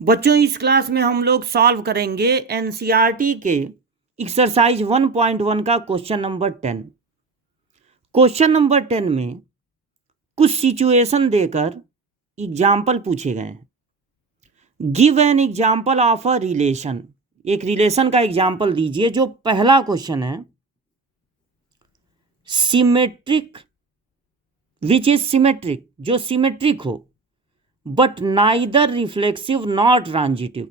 बच्चों, इस क्लास में हम लोग सॉल्व करेंगे एनसीईआरटी के एक्सरसाइज 1.1 का क्वेश्चन नंबर 10। क्वेश्चन नंबर 10 में कुछ सिचुएशन देकर एग्जाम्पल पूछे गए हैं। Give an example of a relation. एक रिलेशन का एग्जाम्पल दीजिए। जो पहला क्वेश्चन है, सिमेट्रिक विच इज सिमेट्रिक, जो सिमेट्रिक हो but neither reflexive not transitive.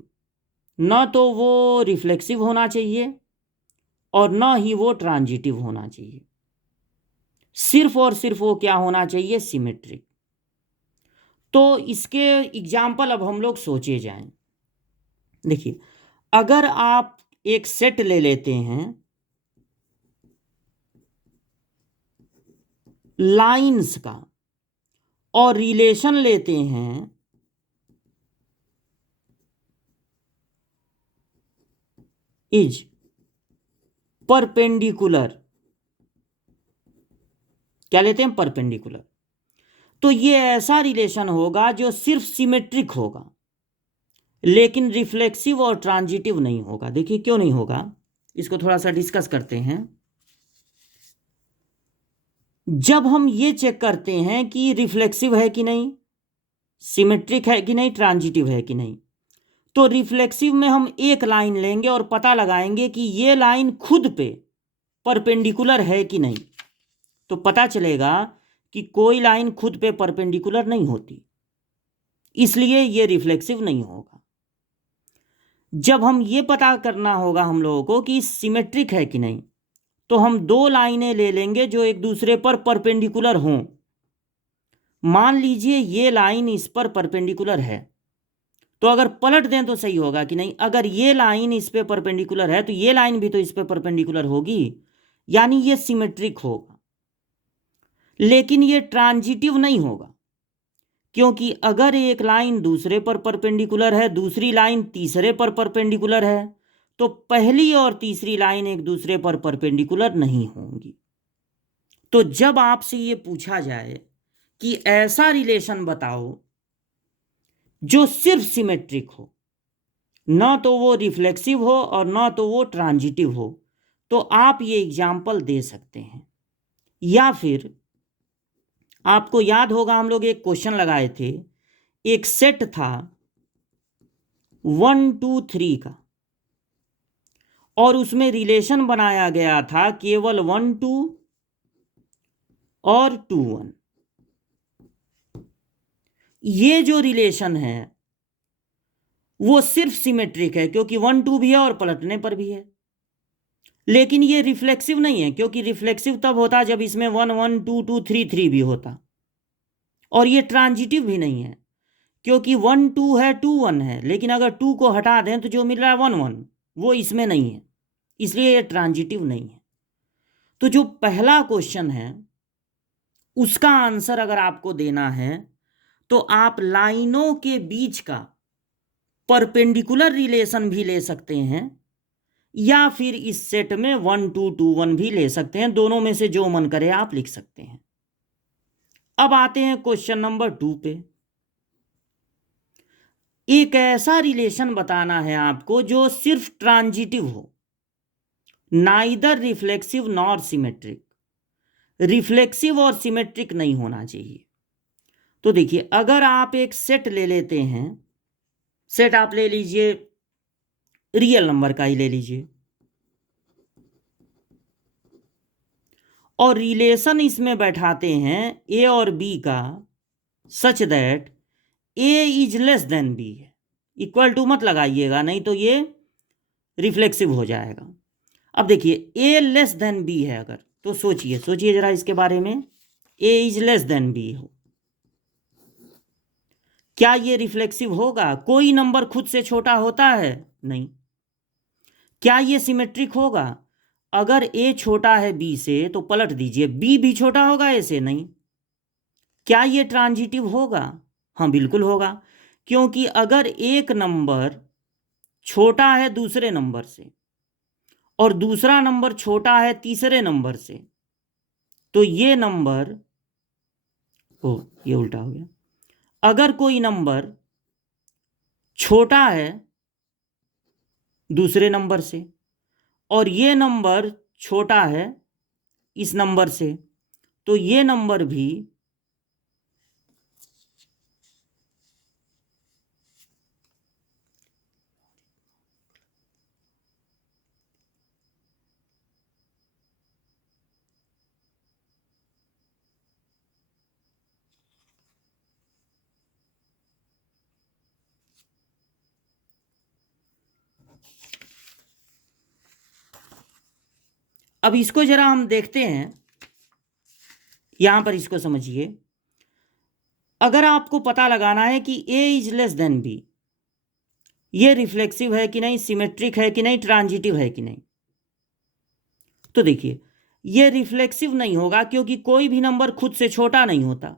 न तो वो रिफ्लेक्सिव होना चाहिए और न ही वो ट्रांजिटिव होना चाहिए, सिर्फ और सिर्फ वो क्या होना चाहिए, सिमेट्रिक। तो इसके एग्जाम्पल अब हम लोग सोचे जाएं। देखिए, अगर आप एक सेट ले लेते हैं लाइंस का और रिलेशन लेते हैं इज परपेंडिकुलर, क्या लेते हैं, परपेंडिकुलर, तो ये ऐसा रिलेशन होगा जो सिर्फ सिमेट्रिक होगा लेकिन रिफ्लेक्सिव और ट्रांजिटिव नहीं होगा। देखिए क्यों नहीं होगा, इसको थोड़ा सा डिस्कस करते हैं। जब हम ये चेक करते हैं कि रिफ्लेक्सिव है कि नहीं, सिमेट्रिक है कि नहीं, ट्रांजिटिव है कि नहीं, तो रिफ्लेक्सिव में हम एक लाइन लेंगे और पता लगाएंगे कि ये लाइन खुद पे परपेंडिकुलर है कि नहीं। तो पता चलेगा कि कोई लाइन खुद पे परपेंडिकुलर नहीं होती, इसलिए ये रिफ्लेक्सिव नहीं होगा। जब हम ये पता करना होगा हम लोगों को कि सिमेट्रिक है कि नहीं, तो हम दो लाइनें ले लेंगे जो एक दूसरे पर परपेंडिकुलर हों। मान लीजिए ये लाइन इस पर परपेंडिकुलर है, तो अगर पलट दें तो सही होगा कि नहीं। अगर ये लाइन इस पे परपेंडिकुलर है तो ये लाइन भी तो इस पे परपेंडिकुलर होगी, यानी ये सिमेट्रिक होगा। लेकिन ये ट्रांजिटिव नहीं होगा, क्योंकि अगर एक लाइन दूसरे पर परपेंडिकुलर है, दूसरी लाइन तीसरे पर परपेंडिकुलर है, तो पहली और तीसरी लाइन एक दूसरे पर परपेंडिकुलर नहीं होंगी। तो जब आपसे ये पूछा जाए कि ऐसा रिलेशन बताओ जो सिर्फ सिमेट्रिक हो, ना तो वो रिफ्लेक्सिव हो और ना तो वो ट्रांजिटिव हो, तो आप ये एग्जाम्पल दे सकते हैं। या फिर आपको याद होगा हम लोग एक क्वेश्चन लगाए थे, एक सेट था 1 2 3 का और उसमें रिलेशन बनाया गया था केवल 1 2 और 2 1। ये जो रिलेशन है वो सिर्फ सिमेट्रिक है क्योंकि 1 2 भी है और पलटने पर भी है, लेकिन ये रिफ्लेक्सिव नहीं है क्योंकि रिफ्लेक्सिव तब होता जब इसमें 1 1 2 2 3 3 भी होता। और ये ट्रांजिटिव भी नहीं है क्योंकि 1 2 है, 2 1 है, लेकिन अगर 2 को हटा दें तो जो मिल रहा है 1 1, वो इसमें नहीं है, इसलिए ये ट्रांजिटिव नहीं है। तो जो पहला क्वेश्चन है उसका आंसर अगर आपको देना है तो आप लाइनों के बीच का परपेंडिकुलर रिलेशन भी ले सकते हैं या फिर इस सेट में 1 2 2 1 भी ले सकते हैं। दोनों में से जो मन करे आप लिख सकते हैं। अब आते हैं क्वेश्चन नंबर 2 पे। एक ऐसा रिलेशन बताना है आपको जो सिर्फ ट्रांजिटिव हो, neither reflexive nor symmetric. Reflexive और सिमेट्रिक नहीं होना चाहिए। तो देखिए, अगर आप एक सेट ले लेते हैं, सेट आप ले लीजिए, रियल नंबर का ही ले लीजिए, और रिलेशन इसमें बैठाते हैं ए और बी का such that A is less than B है। इक्वल टू मत लगाइएगा, नहीं तो ये रिफ्लेक्सिव हो जाएगा। अब देखिए, ए लेस देन बी है अगर, तो सोचिए सोचिए जरा इसके बारे में। ए इज लेस देन बी हो, क्या ये रिफ्लेक्सिव होगा? कोई नंबर खुद से छोटा होता है? नहीं। क्या ये सिमेट्रिक होगा? अगर ए छोटा है बी से तो पलट दीजिए, बी भी छोटा होगा ए से? नहीं। क्या ये ट्रांजिटिव होगा? हाँ बिल्कुल होगा, क्योंकि अगर एक नंबर छोटा है दूसरे नंबर से और दूसरा नंबर छोटा है तीसरे नंबर से, तो ये नंबर, ओ ये उल्टा हो गया, अगर कोई नंबर छोटा है दूसरे नंबर से और ये नंबर छोटा है इस नंबर से, तो ये नंबर भी अब इसको जरा हम देखते हैं, यहां पर इसको समझिए। अगर आपको पता लगाना है कि a is less then b, ये रिफ्लेक्सिव है कि नहीं, सिमेट्रिक है कि नहीं, ट्रांजिटिव है कि नहीं, तो देखिए ये रिफ्लेक्सिव नहीं होगा क्योंकि कोई भी नंबर खुद से छोटा नहीं होता।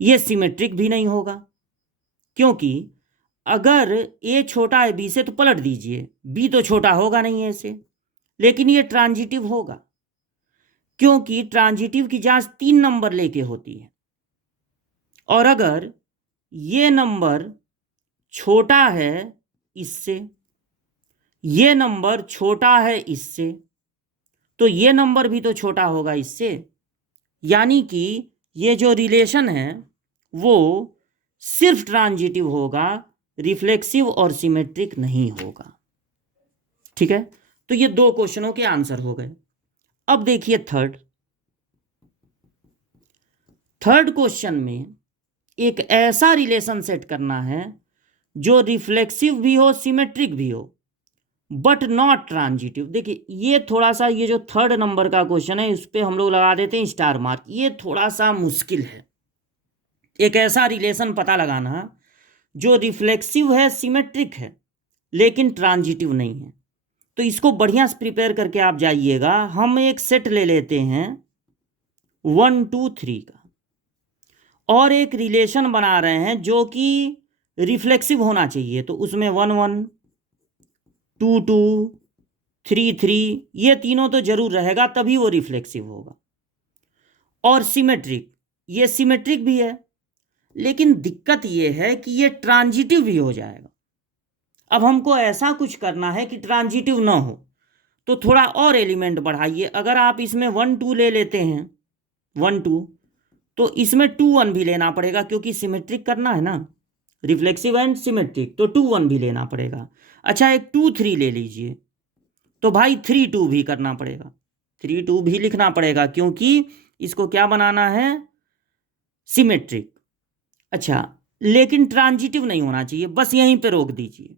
ये सिमेट्रिक भी नहीं होगा क्योंकि अगर a छोटा है b से तो पलट दीजिए, b तो छोटा होगा नहीं a से। लेकिन ये ट्रांजिटिव होगा क्योंकि ट्रांजिटिव की जांच 3 नंबर लेके होती है, और अगर ये नंबर छोटा है इससे, ये नंबर छोटा है इससे, तो ये नंबर भी तो छोटा होगा इससे। यानी कि ये जो रिलेशन है वो सिर्फ ट्रांजिटिव होगा, रिफ्लेक्सिव और सिमेट्रिक नहीं होगा। ठीक है, तो ये 2 क्वेश्चनों के आंसर हो गए। अब देखिए थर्ड क्वेश्चन में एक ऐसा रिलेशन सेट करना है जो रिफ्लेक्सिव भी हो, सिमेट्रिक भी हो, बट नॉट ट्रांजिटिव। देखिए ये थोड़ा सा, ये जो थर्ड नंबर का क्वेश्चन है इस पे हम लोग लगा देते हैं स्टार मार्क, ये थोड़ा सा मुश्किल है। एक ऐसा रिलेशन पता लगाना जो रिफ्लेक्सिव है, सिमेट्रिक है, लेकिन ट्रांजिटिव नहीं है। तो इसको बढ़िया से प्रिपेयर करके आप जाइएगा। हम एक सेट ले लेते हैं 1 2 3 का, और एक रिलेशन बना रहे हैं जो कि रिफ्लेक्सिव होना चाहिए, तो उसमें 1 1 2 2 3 3 ये तीनों तो जरूर रहेगा, तभी वो रिफ्लेक्सिव होगा। और सिमेट्रिक, ये सिमेट्रिक भी है, लेकिन दिक्कत ये है कि ये ट्रांजिटिव भी हो जाएगा। अब हमको ऐसा कुछ करना है कि ट्रांजिटिव ना हो, तो थोड़ा और एलिमेंट बढ़ाइए। अगर आप इसमें 1 2 ले लेते हैं 1 2, तो इसमें 2 1 भी लेना पड़ेगा क्योंकि सिमेट्रिक करना है ना, रिफ्लेक्सिव एंड सिमेट्रिक, तो 2 1 भी लेना पड़ेगा। अच्छा एक 2 3 ले लीजिए, तो भाई 3 2 भी करना पड़ेगा, 3 2 भी लिखना पड़ेगा क्योंकि इसको क्या बनाना है, सिमेट्रिक। अच्छा लेकिन ट्रांजिटिव नहीं होना चाहिए, बस यहीं पे रोक दीजिए।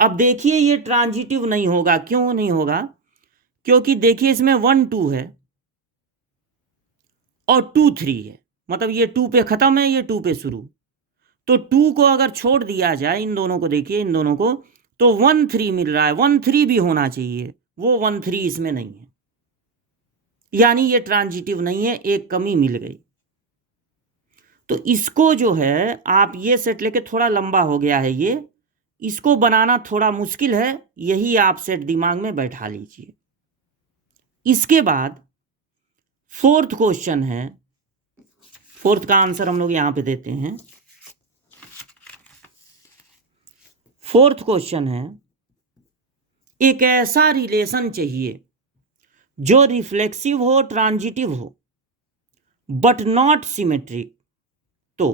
अब देखिए ये ट्रांजिटिव नहीं होगा, क्यों नहीं होगा, क्योंकि देखिए इसमें 1 2 है और 2 3 है, मतलब ये 2 पे खत्म है, ये 2 पे शुरू। तो 2 को अगर छोड़ दिया जाए, इन दोनों को देखिए, इन दोनों को, तो 1 3 मिल रहा है, 1 3 भी होना चाहिए, वो 1 3 इसमें नहीं है, यानी ये ट्रांजिटिव नहीं है, एक कमी मिल गई। तो इसको जो है आप ये सेट लेके, थोड़ा लंबा हो गया है ये, इसको बनाना थोड़ा मुश्किल है, यही आप सेट दिमाग में बैठा लीजिए। इसके बाद फोर्थ क्वेश्चन है, फोर्थ का आंसर हम लोग यहां पे देते हैं। फोर्थ क्वेश्चन है, एक ऐसा रिलेशन चाहिए जो रिफ्लेक्सिव हो, ट्रांजिटिव हो, बट नॉट सिमेट्रिक। तो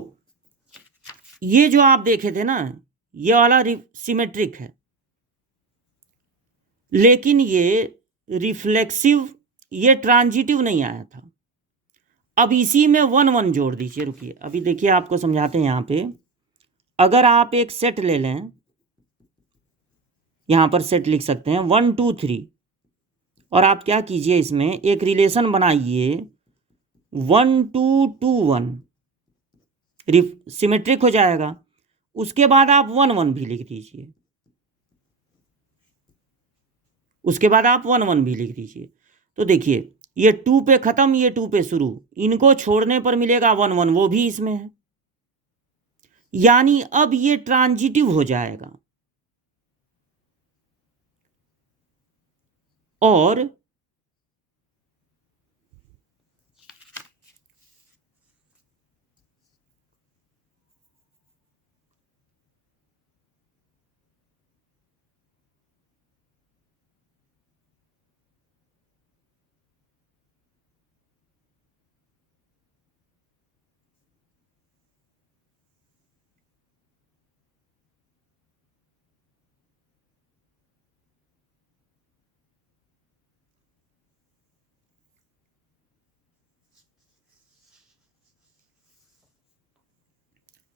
ये जो आप देखे थे ना, ये वाला सिमेट्रिक है, लेकिन ये रिफ्लेक्सिव, ये ट्रांजिटिव नहीं आया था। अब इसी में 1 1 जोड़ दीजिए, रुकिए अभी देखिए आपको समझाते हैं। यहां पे अगर आप एक सेट ले लें, यहां पर सेट लिख सकते हैं 1 2 3, और आप क्या कीजिए, इसमें एक रिलेशन बनाइए 1 2 2 1, सिमेट्रिक हो जाएगा। उसके बाद आप 1 1 भी लिख दीजिए, उसके बाद आप 1 1 भी लिख दीजिए। तो देखिए ये 2 पे खत्म, ये 2 पे शुरू, इनको छोड़ने पर मिलेगा 1 1, वो भी इसमें है, यानी अब ये ट्रांजिटिव हो जाएगा। और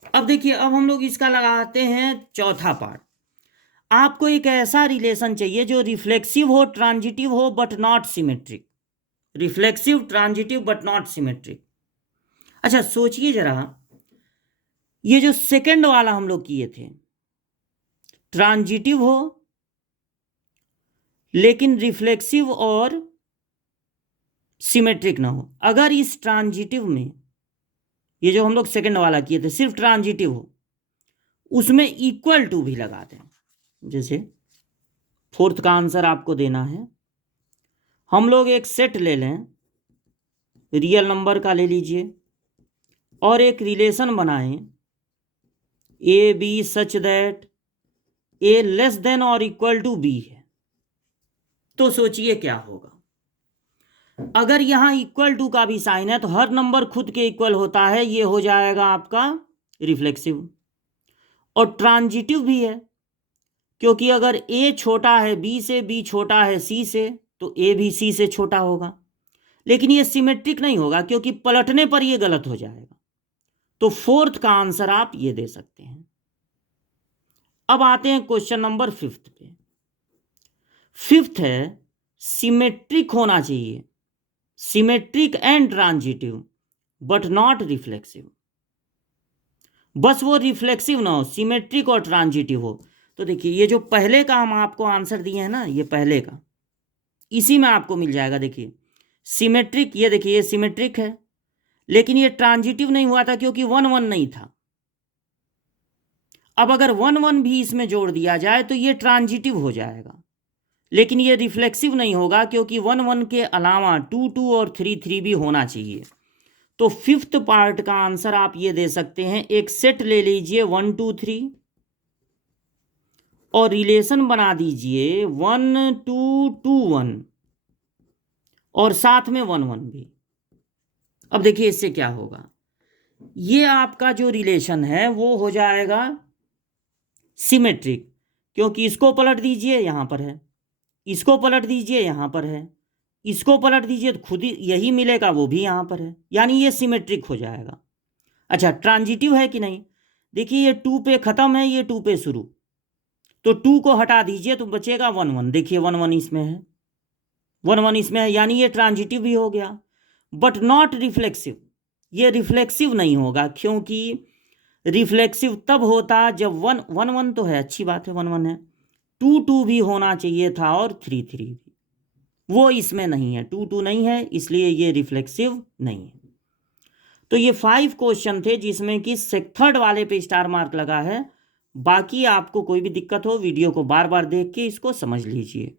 अब देखिए, अब हम लोग इसका लगाते हैं चौथा पार्ट। आपको एक ऐसा रिलेशन चाहिए जो रिफ्लेक्सिव हो, ट्रांजिटिव हो, but not symmetric. Reflexive, transitive, but not symmetric. अच्छा सोचिए जरा, ये जो सेकंड वाला हम लोग किए थे, ट्रांजिटिव हो लेकिन रिफ्लेक्सिव और सिमेट्रिक ना हो। अगर इस ट्रांजिटिव में, ये जो हम लोग सेकंड वाला किए थे, सिर्फ ट्रांजिटिव हो, उसमें इक्वल टू भी लगा दें। जैसे फोर्थ का आंसर आपको देना है, हम लोग एक सेट ले लें, रियल नंबर का ले लीजिए, और एक रिलेशन बनाएं A B such that A less than और इक्वल टू बी है। तो सोचिए क्या होगा। अगर यहां इक्वल टू का भी साइन है तो हर नंबर खुद के इक्वल होता है, ये हो जाएगा आपका रिफ्लेक्सिव। और ट्रांजिटिव भी है, क्योंकि अगर ए छोटा है बी से, बी छोटा है सी से, तो ए भी सी से छोटा होगा। लेकिन ये सिमेट्रिक नहीं होगा, क्योंकि पलटने पर ये गलत हो जाएगा। तो फोर्थ का आंसर आप ये दे सकते हैं। अब आते हैं क्वेश्चन नंबर 5 पे। 5 है, सिमेट्रिक होना चाहिए, symmetric and transitive, but not reflexive. बस वो रिफ्लेक्सिव ना हो, सिमेट्रिक और ट्रांजिटिव हो। तो देखिए, ये जो पहले का हम आपको आंसर दिए हैं ना, ये पहले का, इसी में आपको मिल जाएगा। देखिए सिमेट्रिक, ये देखिए ये सिमेट्रिक है, लेकिन ये ट्रांजिटिव नहीं हुआ था क्योंकि 1 1 नहीं था। अब अगर 1 1 भी इसमें जोड़ दिया जाए तो ये ट्रांजिटिव हो जाएगा, लेकिन ये रिफ्लेक्सिव नहीं होगा, क्योंकि 1 1 के अलावा 2 2 और 3 3 भी होना चाहिए। तो 5th पार्ट का आंसर आप ये दे सकते हैं, एक सेट ले लीजिए 1 2 3 और रिलेशन बना दीजिए 1 2 2 1 और साथ में 1 1 भी। अब देखिए इससे क्या होगा, ये आपका जो रिलेशन है वो हो जाएगा सिमेट्रिक, क्योंकि इसको पलट दीजिए यहां पर है, इसको पलट दीजिए यहां पर है, इसको पलट दीजिए तो खुद ही यही मिलेगा, वो भी यहां पर है, यानी ये सिमेट्रिक हो जाएगा। अच्छा ट्रांजिटिव है कि नहीं, देखिए ये 2 पे खत्म है, ये 2 पे शुरू, तो 2 को हटा दीजिए तो बचेगा 1 1। देखिए 1 1 इसमें है, 1 1 इसमें है, यानी ये ट्रांजिटिव भी हो गया, बट नॉट रिफ्लेक्सिव। ये रिफ्लेक्सिव नहीं होगा, क्योंकि रिफ्लेक्सिव तब होता जब 1 1 1 तो है, अच्छी बात है 1 1 है, 2 2 भी होना चाहिए था और 3 3 भी, वो इसमें नहीं है, 2 2 नहीं है, इसलिए ये रिफ्लेक्सिव नहीं है। तो ये 5 क्वेश्चन थे जिसमें कि थर्ड वाले पे स्टार मार्क लगा है। बाकी आपको कोई भी दिक्कत हो, वीडियो को बार बार देख के इसको समझ लीजिए।